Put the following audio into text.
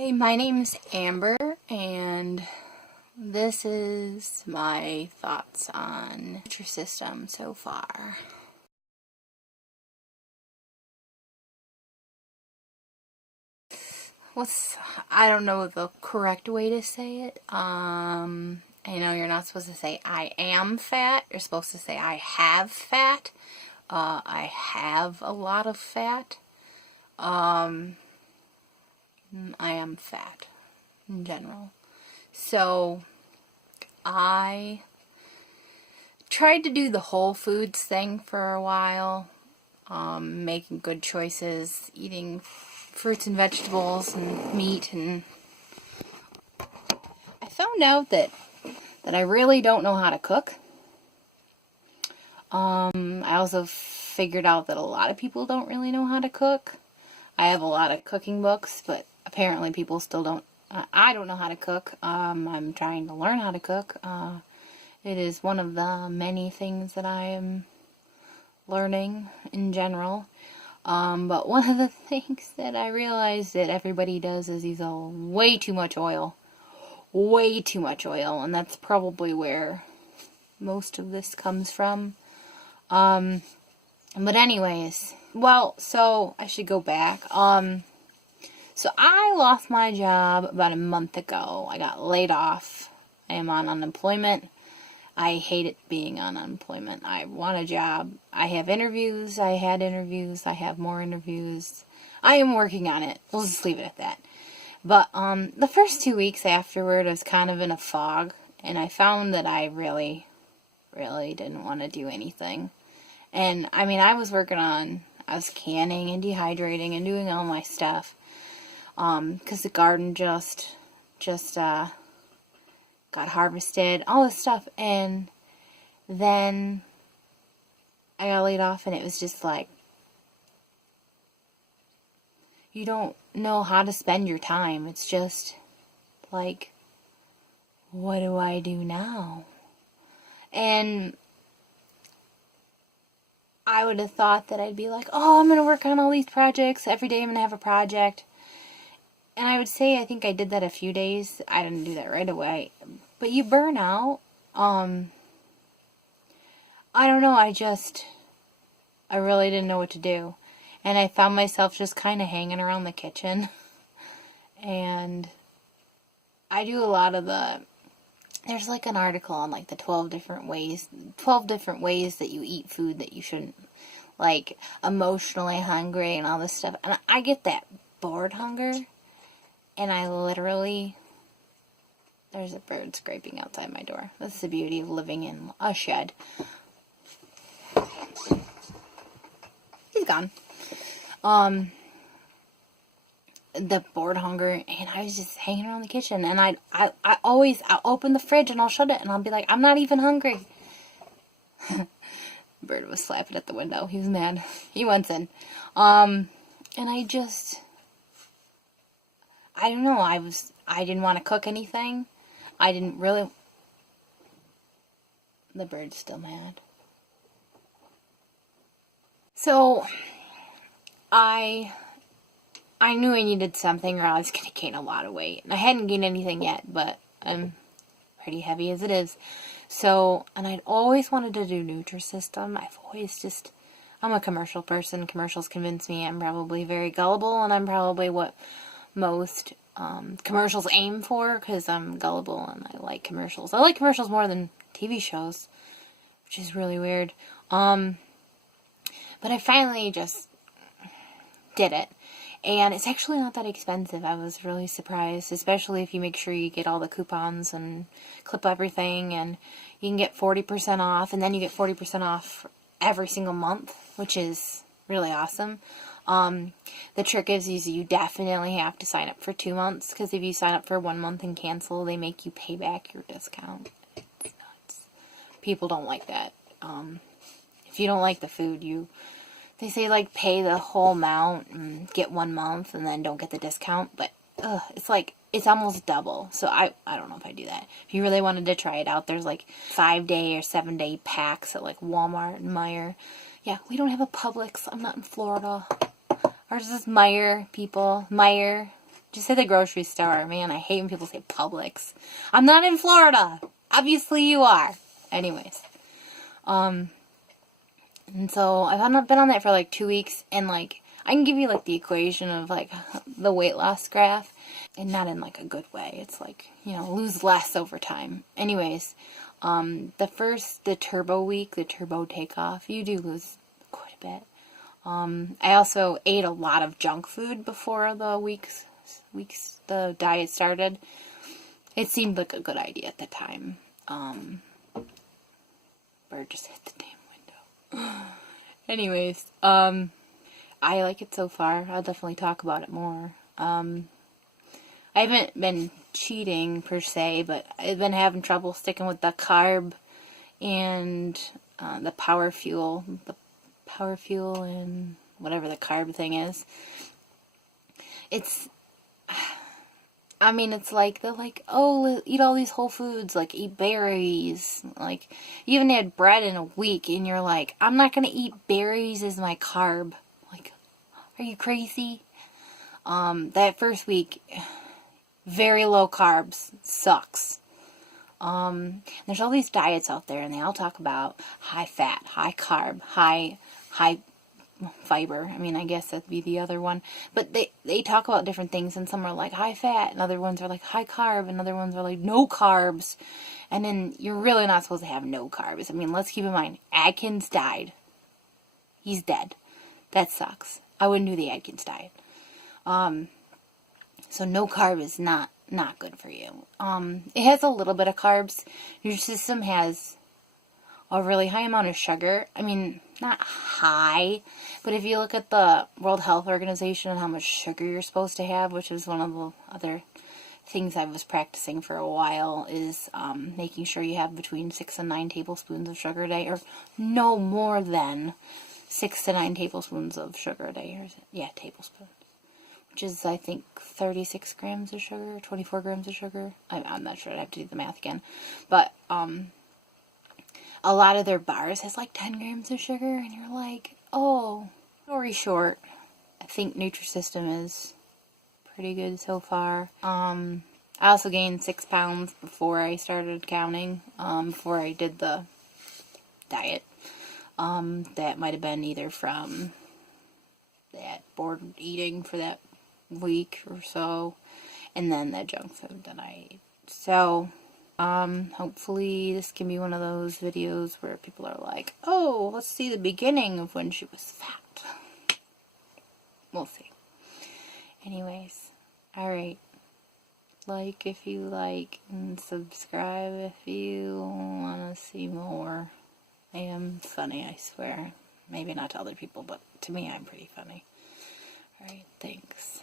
Hi, my name's Amber, and this is my thoughts on Nutrisystem so far. I don't know the correct way to say it. I know you're not supposed to say I am fat. You're supposed to say I have fat. I have a lot of fat. I am fat in general. So I tried to do the whole foods thing for a while, making good choices, eating fruits and vegetables and meat, and I found out that I really don't know how to cook. I also figured out that a lot of people don't really know how to cook. I have a lot of cooking books, but apparently people still don't. I don't know how to cook. I'm trying to learn how to cook. It is one of the many things that I am learning in general. But one of the things that I realized that everybody does is use way too much oil. Way too much oil. And that's probably where most of this comes from. But anyways, well, so I should go back. So I lost my job about a month ago. I got laid off. I am on unemployment. I hate it being on unemployment. I want a job. I have interviews. I had interviews. I have more interviews. I am working on it. We'll just leave it at that. But the first 2 weeks afterward, I was kind of in a fog. And I found that I really didn't want to do anything. And, I mean, I was canning and dehydrating and doing all my stuff. Because the garden just got harvested, all this stuff, and then I got laid off, and it was just like, you don't know how to spend your time. It's just like, what do I do now? And I would have thought that I'd be like, oh, I'm going to work on all these projects. Every day I'm going to have a project. And I would say I think I did that a few days. I didn't do that right away. But you burn out. I don't know. I really didn't know what to do. And I found myself just kind of hanging around the kitchen. And I do a lot of there's like an article on like the 12 different ways that you eat food that you shouldn't. Like emotionally hungry and all this stuff. And I get that bored hunger. And I literally, there's a bird scraping outside my door. That's the beauty of living in a shed. He's gone. The bored hunger, and I was just hanging around the kitchen, and I'll open the fridge and I'll shut it, and I'll be like, I'm not even hungry. Bird was slapping at the window. He was mad. He went in. And I don't know, I didn't want to cook anything. The bird's still mad. So, I knew I needed something or I was going to gain a lot of weight. And I hadn't gained anything yet, but I'm pretty heavy as it is. So, and I'd always wanted to do Nutrisystem. I'm a commercial person. Commercials convince me I'm probably very gullible, and I'm probably what most commercials aim for, because I'm gullible and I like commercials. I like commercials more than TV shows, which is really weird. But I finally just did it. And it's actually not that expensive. I was really surprised, especially if you make sure you get all the coupons and clip everything, and you can get 40% off, and then you get 40% off every single month, which is really awesome. The trick is you definitely have to sign up for 2 months, because if you sign up for 1 month and cancel, they make you pay back your discount. It's nuts. People don't like that. If you don't like the food, they say like pay the whole amount and get 1 month and then don't get the discount, but it's almost double. So I don't know if I do that. If you really wanted to try it out, there's like 5-day or 7-day packs at like Walmart and Meijer. Yeah, we don't have a Publix. I'm not in Florida. Ours is Meijer, people. Meijer. Just say the grocery store. Man, I hate when people say Publix. I'm not in Florida. Obviously you are. Anyways. And so I've been on that for like 2 weeks, and like I can give you like the equation of like the weight loss graph, and not in like a good way. It's like, you know, lose less over time. Anyways, the turbo week, the turbo takeoff, you do lose quite a bit. I also ate a lot of junk food before the weeks the diet started. It seemed like a good idea at the time. Bird just hit the damn window. Anyways, I like it so far. I'll definitely talk about it more. I haven't been cheating per se, but I've been having trouble sticking with the carb and the power fuel and whatever the carb thing is. It's like, they're like, oh, eat all these whole foods, like, eat berries, like, you haven't had bread in a week, and you're like, I'm not gonna eat berries as my carb. Like, are you crazy? That first week, very low carbs, sucks. There's all these diets out there, and they all talk about high fat, high carb, high fiber. I mean, I guess that'd be the other one. But they talk about different things, and some are like high fat, and other ones are like high carb, and other ones are like no carbs. And then you're really not supposed to have no carbs. I mean, let's keep in mind, Atkins died. He's dead. That sucks. I wouldn't do the Atkins diet. So no carb is not good for you. It has a little bit of carbs. Nutrisystem has a really high amount of sugar. I mean, not high, but if you look at the World Health Organization and how much sugar you're supposed to have, which is one of the other things I was practicing for a while, is making sure you have between 6 and 9 tablespoons of sugar a day, or no more than 6 to 9 tablespoons of sugar a day. Tablespoons. Which is, I think, 36 grams of sugar, 24 grams of sugar. I'm not sure. I'd have to do the math again. But, a lot of their bars has like 10 grams of sugar, and you're like, oh. Story short, I think Nutrisystem is pretty good so far. I also gained 6 pounds before I started counting, before I did the diet. That might have been either from that bored eating for that week or so, and then that junk food that I ate. So, hopefully this can be one of those videos where people are like, oh, let's see the beginning of when she was fat. We'll see. Anyways, alright. Like if you like, and subscribe if you want to see more. I am funny, I swear. Maybe not to other people, but to me I'm pretty funny. Alright, thanks.